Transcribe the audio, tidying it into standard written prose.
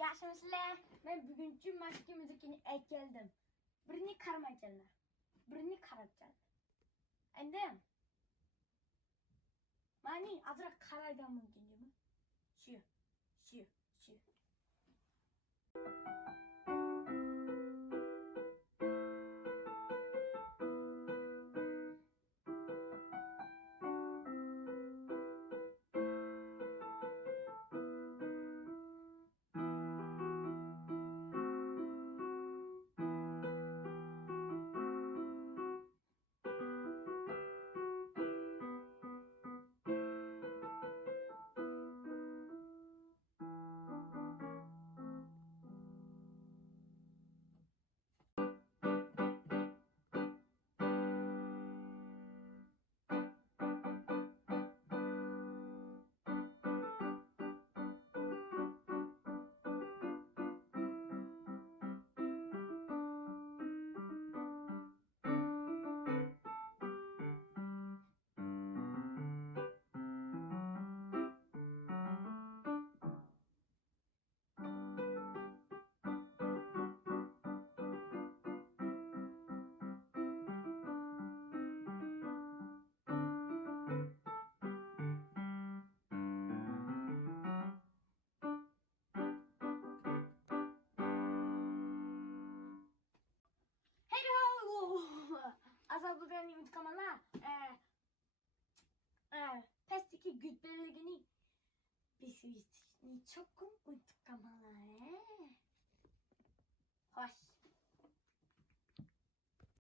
Yaxshimisizlar? Men bugungi mashqqa muzikani aytgandim. Birini qaramay keldi. Birini qarab keldi. Endi mani azroq qaraydan mumkinmi? Shu. Asal bulgarning unutqamanlar. Pastdagi gulbelligini besuyishni cho'qim unutqamanlar. Xo'sh.